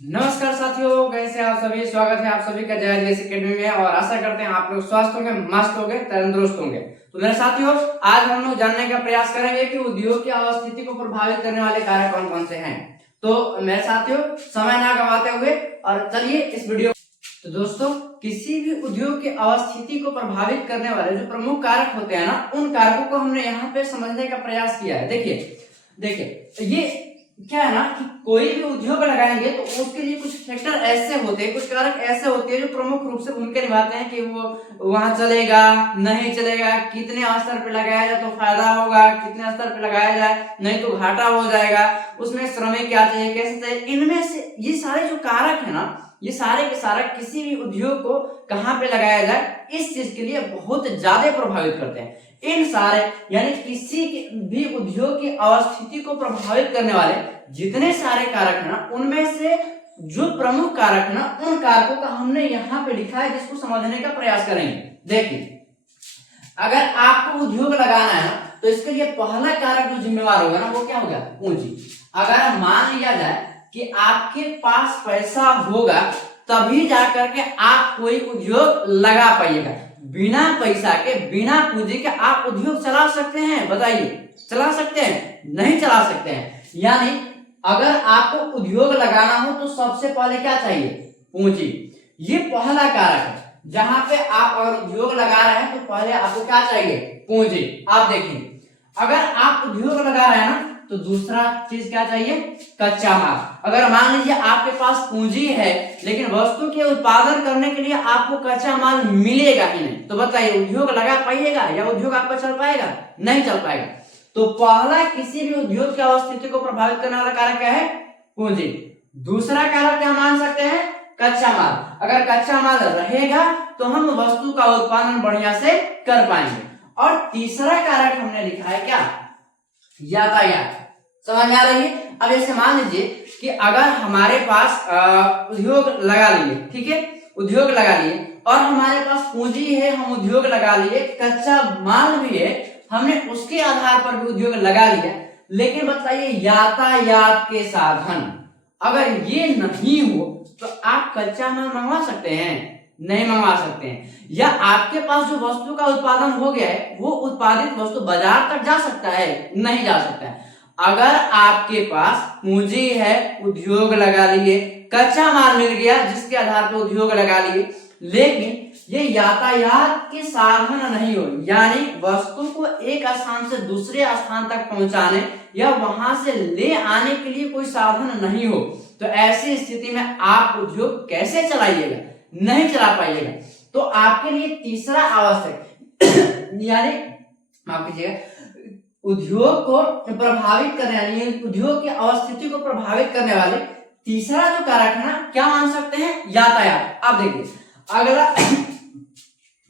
नमस्कार साथियों, कैसे आप सभी। स्वागत है आप सभी का जय जेएस एकेडमी में और आशा करते हैं आप लोग स्वस्थ होंगे, मस्त होंगे, तंदुरुस्त होंगे। तो मेरे साथियों, आज हम लोग जानने का प्रयास करेंगे कि उद्योग की अवस्थिति को प्रभावित करने वाले कारक कौन कौन से हैं। तो मेरे साथियों, समय ना गवाते हुए और चलिए इस वीडियो। तो दोस्तों, किसी भी उद्योग की अवस्थिति को प्रभावित करने वाले जो प्रमुख कारक होते हैं ना, उन कारकों को हमने यहाँ पे समझने का प्रयास किया है। देखिए ये क्या है ना कि कोई भी उद्योग लगाएंगे तो उसके लिए कुछ फैक्टर ऐसे होते हैं, कुछ कारक ऐसे होते हैं जो प्रमुख रूप से भूमिका निभाते हैं कि वो वहां चलेगा नहीं चलेगा, कितने स्तर पे लगाया जाए तो फायदा होगा, कितने स्तर पे लगाया जाए नहीं तो घाटा हो जाएगा, उसमें श्रमिक क्या चाहिए, कैसे चाहिए। इनमें से ये सारे जो कारक है ना, ये सारे के सारे किसी भी उद्योग को कहाँ पे लगाया जाए इस चीज के लिए बहुत ज्यादा प्रभावित करते हैं। इन सारे यानी किसी भी उद्योग की अवस्थिति को प्रभावित करने वाले जितने सारे कारक है ना, उनमें से जो प्रमुख कारक है ना, उन कारकों का हमने यहाँ पे लिखा है जिसको समझने का प्रयास करेंगे। देखिए, अगर आपको उद्योग लगाना है ना, तो इसके लिए पहला कारक जो जिम्मेवार होगा ना, वो क्या होगा? पूंजी। अगर मान लिया जाए कि आपके पास पैसा होगा तभी जाकर के आप कोई उद्योग लगा पाइएगा। बिना पैसा के, बिना पूंजी के आप उद्योग चला सकते हैं? बताइए, चला सकते हैं? नहीं चला सकते हैं। यानी अगर आपको उद्योग लगाना हो तो सबसे पहले क्या चाहिए? पूंजी। ये पहला कारक है। जहां पे आप अगर उद्योग लगा रहे हैं तो पहले आपको क्या चाहिए? पूंजी। आप देखिए, अगर आप उद्योग लगा रहे हैं ना, तो दूसरा चीज क्या चाहिए? कच्चा माल। अगर मान लीजिए आपके पास पूंजी है लेकिन वस्तु के उत्पादन करने के लिए आपको कच्चा माल मिलेगा ही नहीं, तो बताइए उद्योग लगा पाइएगा या उद्योग आपका चल पाएगा? नहीं चल पाएगा। तो पहला किसी भी उद्योग की अवस्थिति को प्रभावित करने वाला कारक क्या है? पूंजी। दूसरा कारक क्या मान सकते हैं? कच्चा माल। अगर कच्चा माल रहेगा तो हम वस्तु का उत्पादन बढ़िया से कर पाएंगे। और तीसरा कारक हमने लिखा है क्या? यातायात। समझ आ रही है? अब ऐसे मान लीजिए कि अगर हमारे पास उद्योग लगा लिए, ठीक है, उद्योग लगा लिए और हमारे पास पूंजी है, हम उद्योग लगा लिए, कच्चा माल भी है, हमने उसके आधार पर भी उद्योग लगा लिया, लेकिन बताइए यातायात के साधन अगर ये नहीं हो तो आप कच्चा माल मंगवा सकते हैं? नहीं मंगवा सकते हैं। या आपके पास जो वस्तु का उत्पादन हो गया है वो उत्पादित वस्तु बाजार तक जा सकता है? नहीं जा सकता है। अगर आपके पास पूंजी है, उद्योग लगा लिए, कच्चा माल मिल गया जिसके आधार पर उद्योग लगा लिए, लेकिन ये यातायात के साधन नहीं हो, यानी वस्तु को एक स्थान से दूसरे स्थान तक पहुंचाने या वहां से ले आने के लिए कोई साधन नहीं हो, तो ऐसी स्थिति में आप उद्योग कैसे चलाइएगा? नहीं चला पाइएगा। तो आपके लिए तीसरा आवश्यक यानी माफ कीजिएगा, उद्योग को प्रभावित करने वाली, उद्योग की अवस्थिति को प्रभावित करने वाले तीसरा जो कारक है ना, क्या मान सकते हैं? यातायात। अब देखिए,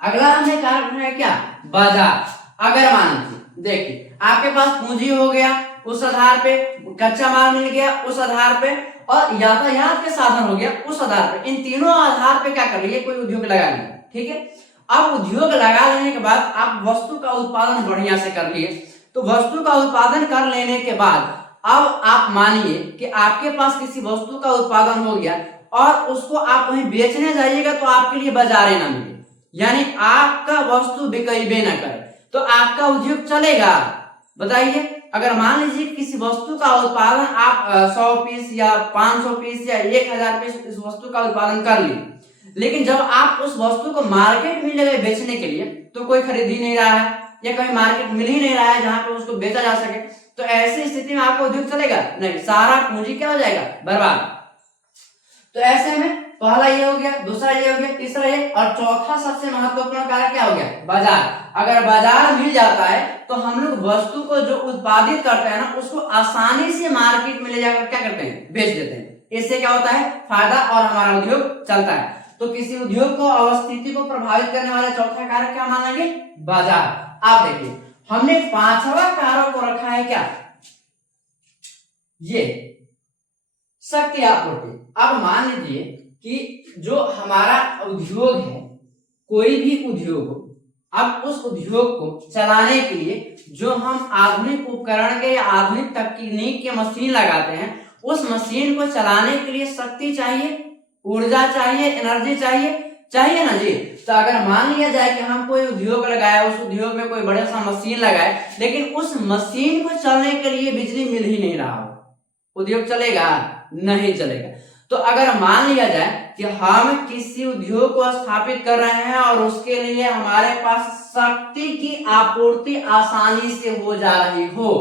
अगला हमने कारक है क्या? बाजार। अगर मान लीजिए, देखिए आपके पास पूंजी हो गया, उस आधार पे कच्चा माल मिल गया, उस आधार पे और यातायात के साधन हो गया, उस आधार पे, इन तीनों आधार पे क्या कर लिए? कोई उद्योग लगा लिया, ठीक है। अब उद्योग लगा लेने के बाद आप वस्तु का उत्पादन बढ़िया से कर लिए, तो वस्तु का उत्पादन कर लेने के बाद अब आप मानिए कि आपके पास किसी वस्तु का उत्पादन हो गया और उसको आप वहीं बेचने जाइएगा तो आपके लिए बाजारे ना मिले, यानी आपका वस्तु बिकेबे ना करे, तो आपका उद्योग चलेगा? बताइए। अगर मान लीजिए किसी वस्तु का उत्पादन आप 100 पीस या 500 पीस या 1000 पीस इस वस्तु का उत्पादन कर लिए, लेकिन जब आप उस वस्तु को मार्केट में ले गए बेचने के लिए तो कोई खरीद ही नहीं रहा है या कहीं मार्केट मिल ही नहीं रहा है जहां पे उसको बेचा जा सके, तो ऐसी स्थिति में आपका उद्योग चलेगा? नहीं, सारा पूंजी क्या हो जाएगा? बर्बाद। तो ऐसे में पहला ये हो गया, दूसरा ये हो गया, तीसरा ये, और चौथा सबसे महत्वपूर्ण कारक क्या हो गया? बाजार। अगर बाजार मिल जाता है तो हम लोग वस्तु को जो उत्पादित करते हैं ना, उसको आसानी से मार्केट में ले जाकर क्या करते हैं? बेच देते हैं। इससे क्या होता है? फायदा और हमारा उद्योग चलता है। तो किसी उद्योग को अवस्थिति को प्रभावित करने वाला चौथा कारक क्या मानेंगे? बाजार। आप देखिए, हमने पांचवा कारक को रखा है क्या? ये शक्ति आपूर्ति। अब मान लीजिए कि जो हमारा उद्योग है, कोई भी उद्योग हो, अब उस उद्योग को चलाने के लिए जो हम आधुनिक उपकरण के या आधुनिक तकनीक के मशीन लगाते हैं उस मशीन को चलाने के लिए शक्ति चाहिए, ऊर्जा चाहिए, एनर्जी चाहिए ना जी। तो अगर मान लिया जाए कि हम कोई उद्योग लगाया, उस उद्योग में कोई बड़ा सा मशीन लगाए, लेकिन उस मशीन को चलने के लिए बिजली मिल ही नहीं रहा हो, उद्योग चलेगा? नहीं चलेगा। तो अगर मान लिया जाए कि हम किसी उद्योग को स्थापित कर रहे हैं और उसके लिए हमारे पास शक्ति की आपूर्ति आसानी से हो जा रही हो,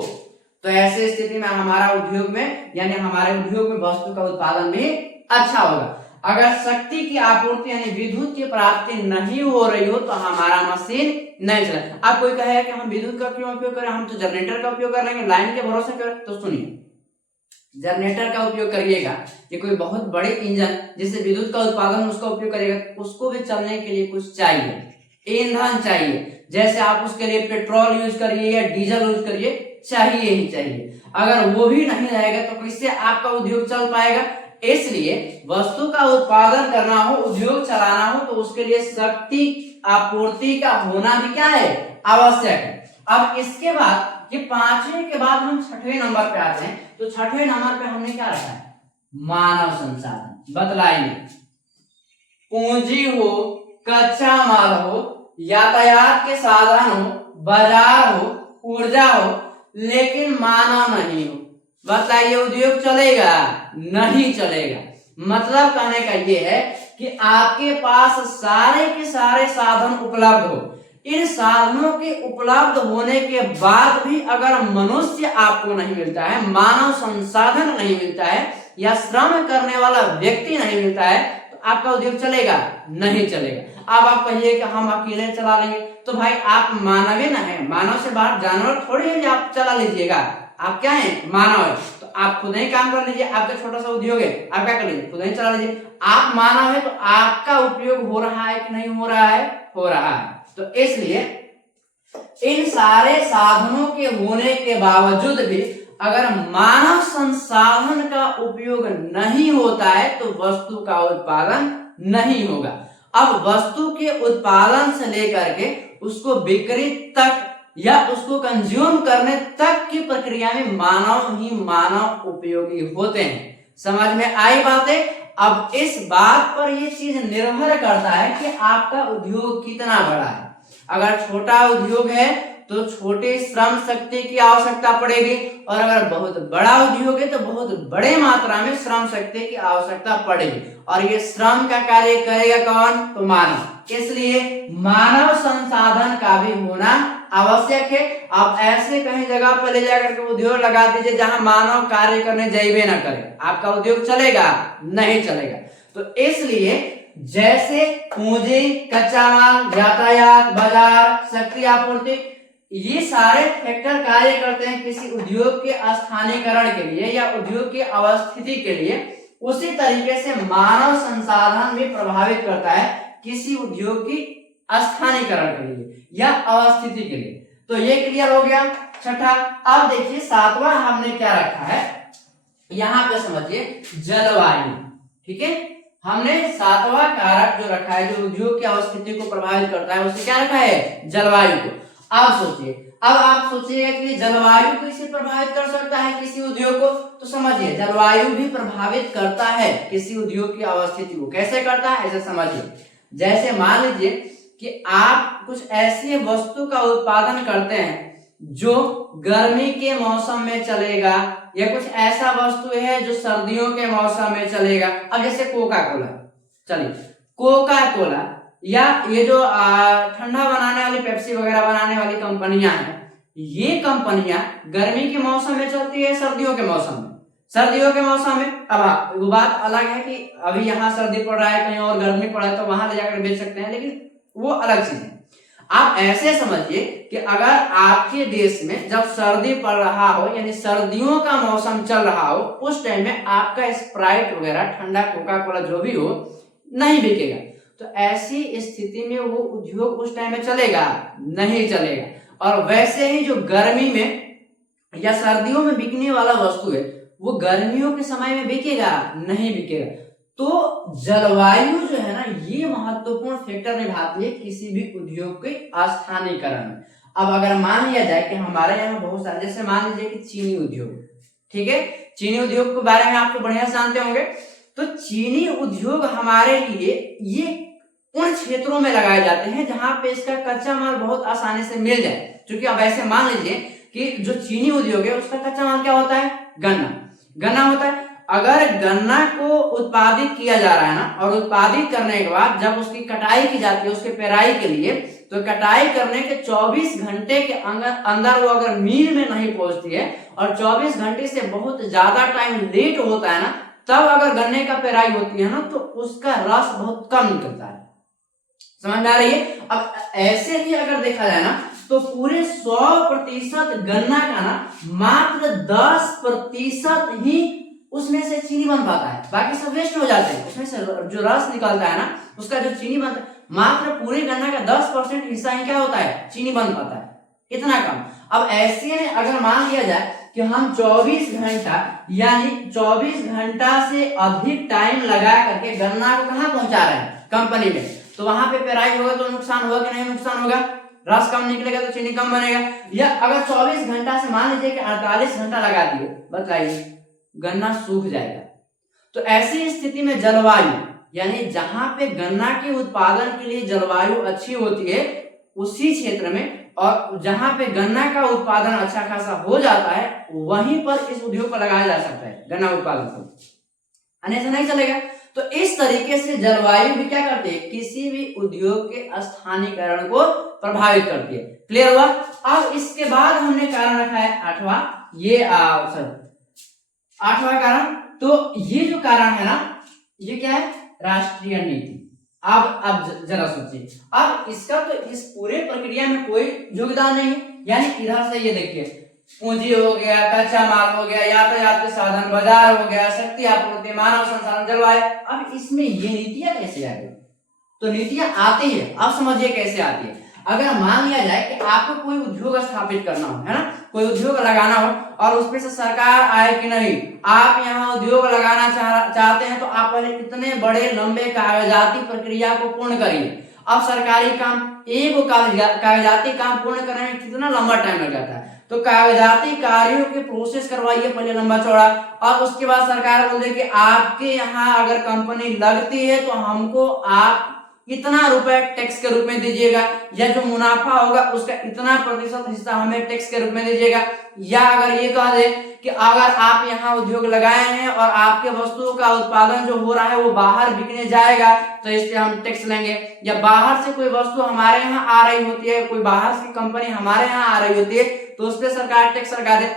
तो ऐसी स्थिति में हमारा उद्योग में यानी हमारे उद्योग में वस्तु का उत्पादन भी अच्छा होगा। अगर शक्ति की आपूर्ति यानी विद्युत की प्राप्ति नहीं हो रही हो तो हमारा मशीन नहीं चलेगा। अब कोई कहेगा कि हम विद्युत का क्यों उपयोग करें, हम तो जनरेटर का उपयोग कर लेंगे, लाइन के भरोसे करें। तो सुनिए, जनरेटर का उपयोग करिएगा कि कोई बहुत बड़े इंजन जिससे विद्युत का उत्पादन उसका उपयोग करिएगा, उसको भी चलने के लिए कुछ चाहिए, ईंधन चाहिए। जैसे आप उसके लिए पेट्रोल यूज करिए या डीजल यूज करिए, चाहिए ही चाहिए। अगर वो भी नहीं रहेगा तो कैसे आपका उद्योग चल पाएगा? इसलिए वस्तु का उत्पादन करना हो, उद्योग चलाना हो, तो उसके लिए शक्ति आपूर्ति का होना भी क्या है? आवश्यक है। अब इसके बाद ये पांचवें के बाद हम छठवें नंबर पे आते हैं। तो छठवें नंबर पे हमने क्या रखा है? मानव संसाधन। बतलाइए, पूंजी हो, कच्चा माल हो, यातायात के साधन हो, बाजार हो, ऊर्जा हो, लेकिन मानव नहीं हो, बताइए उद्योग चलेगा? नहीं चलेगा। मतलब कहने का ये है कि आपके पास सारे के सारे साधन उपलब्ध हो, इन साधनों के उपलब्ध होने के बाद भी अगर मनुष्य आपको नहीं मिलता है, मानव संसाधन नहीं मिलता है, या श्रम करने वाला व्यक्ति नहीं मिलता है, तो आपका उद्योग चलेगा? नहीं चलेगा। अब आप कहिए कि हम अकेले चला लेंगे, तो भाई आप मानव ही ना है, मानव से बाहर जानवर थोड़ी है जो आप चला लीजिएगा। आप क्या है? मानव है। तो आप खुद ही काम कर लीजिए, आपका छोटा सा उद्योग है, आप क्या कर लीजिए? खुद ही चला लीजिए। आप मानव है तो आपका उपयोग हो रहा है कि नहीं हो रहा है? हो रहा है। तो इसलिए इन सारे साधनों के होने के बावजूद भी अगर मानव संसाधन का उपयोग नहीं होता है तो वस्तु का उत्पादन नहीं होगा। अब वस्तु के उत्पादन से लेकर के उसको बिक्री तक या उसको कंज्यूम करने तक की प्रक्रिया में मानव ही मानव उपयोगी होते हैं। समझ में आई बातें? अब इस बात पर यह चीज निर्भर करता है कि आपका उद्योग कितना बड़ा है। अगर छोटा उद्योग है तो छोटे श्रम शक्ति की आवश्यकता पड़ेगी, और अगर बहुत बड़ा उद्योग है तो बहुत बड़े मात्रा में श्रम शक्ति की आवश्यकता पड़ेगी, और ये श्रम का कार्य करेगा कौन? तो मानव। इसलिए मानव संसाधन का भी होना आवश्यक है। आप ऐसे कहीं जगह पर ले जाकर के उद्योग लगा दीजिए जहां मानव कार्य करने जाइए ना करे, आपका उद्योग चलेगा? नहीं चलेगा। तो इसलिए जैसे पूंजी, कच्चा माल, यातायात, बाजार, शक्ति आपूर्ति, ये सारे फैक्टर कार्य करते हैं किसी उद्योग के स्थानीयकरण के लिए या उद्योग की अवस्थिति के लिए, उसी तरीके से मानव संसाधन भी प्रभावित करता है किसी उद्योग की स्थानीयकरण के लिए या अवस्थिति के लिए। तो ये क्लियर हो गया छठा। अब देखिए सातवां हमने क्या रखा है, यहां पे समझिए जलवायु। ठीक है, हमने सातवां कारक जो रखा है जो उद्योग की अवस्थिति को प्रभावित करता है, उसे क्या रखा है? जलवायु को। अब सोचिए, अब आप सोचिएगा कि जलवायु कैसे प्रभावित कर सकता है किसी उद्योग को? तो समझिए जलवायु भी प्रभावित करता है किसी उद्योग की अवस्थिति को। कैसे करता है ऐसे समझिए। जैसे मान लीजिए कि आप कुछ ऐसी वस्तु का उत्पादन करते हैं जो गर्मी के मौसम में चलेगा, या कुछ ऐसा वस्तु है जो सर्दियों के मौसम में चलेगा। अब जैसे कोका कोला, चलिए कोका कोला या ये जो ठंडा बनाने वाली पेप्सी वगैरह बनाने वाली कंपनियां हैं, ये कंपनियां गर्मी के मौसम में चलती है, सर्दियों के मौसम में? सर्दियों के मौसम में। अब वो बात अलग है कि अभी यहाँ सर्दी पड़ रहा है, कहीं और गर्मी पड़ रहा है, तो वहां ले जाकर बेच सकते हैं, लेकिन वो अलग चीज है। आप ऐसे समझिए कि अगर आपके देश में जब सर्दी पड़ रहा हो यानी सर्दियों का मौसम चल रहा हो, उस टाइम में आपका स्प्राइट वगैरह ठंडा कोका कोला जो भी हो नहीं बिकेगा। तो ऐसी स्थिति में वो उद्योग उस टाइम में चलेगा? नहीं चलेगा। और वैसे ही जो गर्मी में या सर्दियों में बिकने वाला वस्तु है वो गर्मियों के समय में बिकेगा? नहीं बिकेगा। तो जलवायु जो है ना, ये महत्वपूर्ण फैक्टर निभाती है किसी भी उद्योग के स्थानीयकरण में। अब अगर मान लिया जाए कि हमारे यहाँ बहुत सारे, जैसे मान लीजिए कि चीनी उद्योग, ठीक है, चीनी उद्योग के बारे में आप तो बढ़िया जानते होंगे। तो चीनी उद्योग हमारे लिए ये उन क्षेत्रों में लगाए जाते हैं जहां पे इसका कच्चा माल बहुत आसानी से मिल जाए। क्योंकि अब ऐसे मान लीजिए कि जो चीनी उद्योग है उसका कच्चा माल क्या होता है, गन्ना होता है। अगर गन्ना को उत्पादित किया जा रहा है ना, और उत्पादित करने के बाद जब उसकी कटाई की जाती है उसके पेराई के लिए, तो कटाई करने के 24 घंटे के अंदर वो अगर मिल में नहीं पहुंचती है और 24 घंटे से बहुत ज्यादा टाइम लेट होता है ना, तब अगर गन्ने का पेराई होती है ना, तो उसका रस बहुत कम निकलता है। समझ में आ रही है। अब ऐसे ही अगर देखा जाए ना, तो पूरे 100% गन्ना का ना मात्र 10% ही उसमें से चीनी बन पाता है, बाकी सब वेस्ट हो जाते हैं। उसमें से जो रस निकलता है ना, उसका जो चीनी बनता है, मात्र पूरे गन्ना का 10% हिस्सा ही क्या होता है, चीनी बन पाता है, इतना कम। अब ऐसे में अगर मान लिया जाए कि हम 24 घंटा यानी 24 घंटा से अधिक टाइम लगा करके गन्ना को कहाँ पहुंचा रहे हैं, कंपनी में, तो वहां पे पेराई होगा तो नुकसान होगा कि नहीं, नुकसान होगा। रस कम निकलेगा तो चीनी कम बनेगा। या अगर 24 घंटा से मान लीजिए कि 48 घंटा लगा दिए, बताइए, गन्ना सूख जाएगा। तो ऐसी स्थिति में जलवायु, यानी जहां पे गन्ना के उत्पादन के लिए जलवायु अच्छी होती है उसी क्षेत्र में, और जहां पे गन्ना का उत्पादन अच्छा खासा हो जाता है, वहीं पर इस उद्योग को लगाया जा सकता है, गन्ना उत्पादन को, अन्यथा नहीं चलेगा। तो इस तरीके से जलवायु भी क्या करती है, किसी भी उद्योग के स्थानीयकरण को प्रभावित करती है। क्लियर हुआ। अब इसके बाद हमने कारण रखा है 8वां, ये 8वां कारण। तो ये जो कारण है ना, ये क्या है, राष्ट्रीय नीति। अब जरा सोचिए, अब इसका तो इस पूरे प्रक्रिया में कोई योगदान नहीं है। यानी इधर से ये देखिए, पूंजी हो गया, कच्चा माल हो गया, यातायात के साधन, बाजार हो गया, शक्ति आपूर्ति, मानव संसाधन, जलवायु। अब इसमें ये नीतियां कैसे आ गई, तो नीतियां आती है। अब समझिए कैसे आती है। अगर मान लिया जाए कि आपको कोई उद्योग स्थापित करना हो, है ना, कोई उद्योग लगाना हो, और उसमें से सरकार आए कि नहीं, आप यहाँ उद्योग लगाना चाहते हैं, तो आप पहले कितने बड़े लंबे कागजाती प्रक्रिया को पूर्ण करिए। अब सरकारी काम, एक कागजाती काम पूर्ण करने में कितना लंबा टाइम लग जाता है, तो कागजाती कार्यों के प्रोसेस करवाइए पहले लंबा चौड़ा, और उसके बाद सरकार बोल दे कि आपके यहाँ अगर कंपनी लगती है तो हमको आप इतना रुपए टैक्स के रूप में दीजिएगा, या जो मुनाफा होगा उसका इतना प्रतिशत हिस्सा हमें टैक्स के रूप में दीजिएगा। या अगर ये कह दे कि अगर आप यहाँ उद्योग लगाए हैं और आपके वस्तुओं का उत्पादन जो हो रहा है वो बाहर बिकने जाएगा, तो इससे हम टैक्स लेंगे। या बाहर से कोई वस्तु हमारे यहाँ आ रही होती है, कोई बाहर से कंपनी हमारे यहाँ आ रही होती है, तो उस पर सरकार टैक्स लगा दे,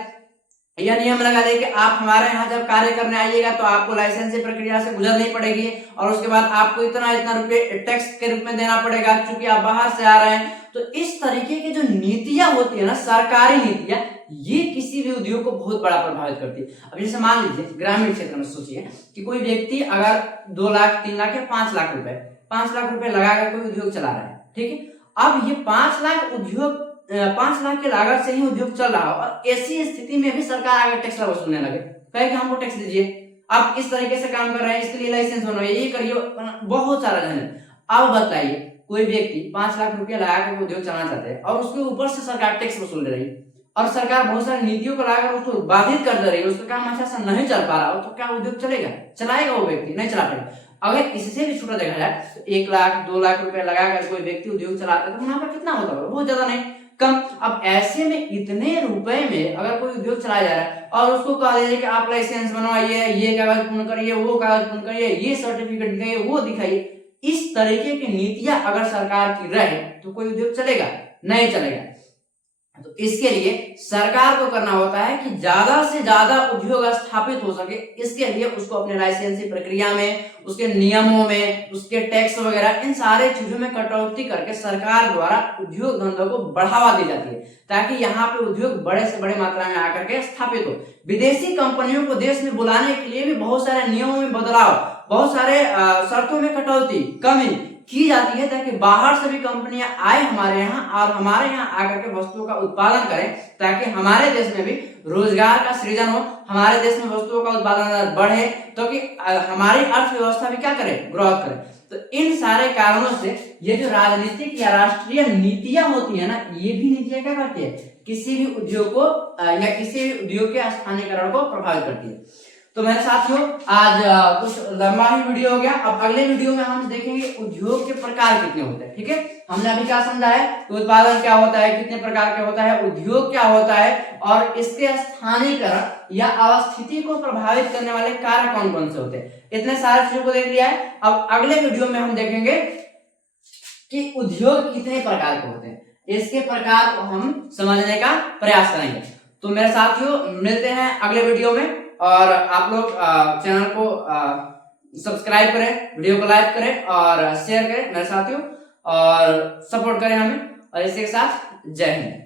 यह नियम लगा दे कि आप हमारे यहाँ जब कार्य करने आइएगा तो आपको लाइसेंसी प्रक्रिया से गुजरनी पड़ेगी, और उसके बाद आपको इतना रुपए टैक्स के रूप में देना पड़ेगा क्योंकि आप बाहर से आ रहे हैं। तो इस तरीके की जो नीतियां होती है ना, सरकारी नीतियां, ये किसी भी उद्योग को बहुत बड़ा प्रभावित करती है। अब जैसे मान लीजिए ग्रामीण क्षेत्र में सोचिए कि कोई व्यक्ति अगर 2 लाख 3 लाख या 5 लाख रुपए लगाकर कोई उद्योग चला रहा है, ठीक है। अब ये 5 लाख की लागत से ही उद्योग चल रहा हो, और ऐसी स्थिति में भी सरकार आगे टैक्स वसूलने लगे, कहे कि हमको टैक्स दीजिए, आप इस तरीके से काम कर रहे हैं, इसके लिए लाइसेंस बनवाइए, ये करिए, बहुत सारा झंझट। अब बताइए, कोई व्यक्ति 5 लाख रुपया लगा कर उद्योग चलाना चाहते हैं और उसके ऊपर से सरकार टैक्स वसूल रही है, और सरकार बहुत सारी नीतियों को लगाकर उसको बाधित कर दे रही है, उसका काम अच्छा से नहीं चल पा रहा हो, तो क्या उद्योग चलेगा, चलाएगा वो व्यक्ति? नहीं चला पाएगा। अगर इससे भी छोटा देखा जाए तो 1 लाख 2 लाख रुपए लगाकर कोई व्यक्ति उद्योग चलाता है तो मुनाफा कितना होता है? बहुत ज्यादा नहीं, कम। अब ऐसे में इतने रुपए में अगर कोई उद्योग चलाया जा रहा है और उसको कहा जाए कि आप लाइसेंस बनवाइए, ये कागज पूर्ण करिए, वो कागज पूर्ण करिए, ये सर्टिफिकेट दिखाइए, वो दिखाइए, इस तरीके की नीतियां अगर सरकार की रहे तो कोई उद्योग चलेगा? नहीं चलेगा। तो इसके लिए सरकार को करना होता है कि ज्यादा से ज्यादा उद्योग स्थापित हो सके, इसके लिए उसको अपने लाइसेंसी प्रक्रिया में, उसके नियमों में, उसके टैक्स वगैरह, इन सारे चीजों में कटौती करके सरकार द्वारा उद्योग धंधों को बढ़ावा दी जाती है, ताकि यहाँ पे उद्योग बड़े से बड़े मात्रा में आकर के स्थापित हो। विदेशी कंपनियों को देश में बुलाने के लिए भी बहुत सारे नियमों में बदलाव, बहुत सारे शर्तों में कटौती, कमी की जाती है, ताकि बाहर से भी कंपनियां आए हमारे यहाँ और हमारे यहाँ आकर के वस्तुओं का उत्पादन करें, ताकि हमारे देश में भी रोजगार का सृजन हो, हमारे देश में वस्तुओं का उत्पादन बढ़े, तो कि हमारी अर्थव्यवस्था भी क्या करे, ग्रोथ करे। तो इन सारे कारणों से ये जो राजनीतिक या राष्ट्रीय नीतियां होती है ना, ये भी नीतियां क्या करती है, किसी भी उद्योग को या किसी भी उद्योग के स्थानीयकरण को प्रभावित करती है। तो मेरे साथियों, आज कुछ लंबा ही वीडियो हो गया। अब अगले वीडियो में हम देखेंगे उद्योग के प्रकार कितने होते हैं। ठीक है, हमने अभी क्या समझा है, उत्पादन क्या होता है, कितने प्रकार के होता है, उद्योग क्या होता है, और इसके स्थानीयकरण या अवस्थिति को प्रभावित करने वाले कारक कौन कौन से होते हैं। इतने सारे चीजों को देख लिया है। अब अगले वीडियो में हम देखेंगे कि उद्योग कितने प्रकार के होते हैं, इसके प्रकार को हम समझने का प्रयास करेंगे। तो मेरे साथियों, मिलते हैं अगले वीडियो में, और आप लोग चैनल को सब्सक्राइब करें, वीडियो को लाइक करें और शेयर करें मेरे साथियों, और सपोर्ट करें हमें, और इसके साथ जय हिंद।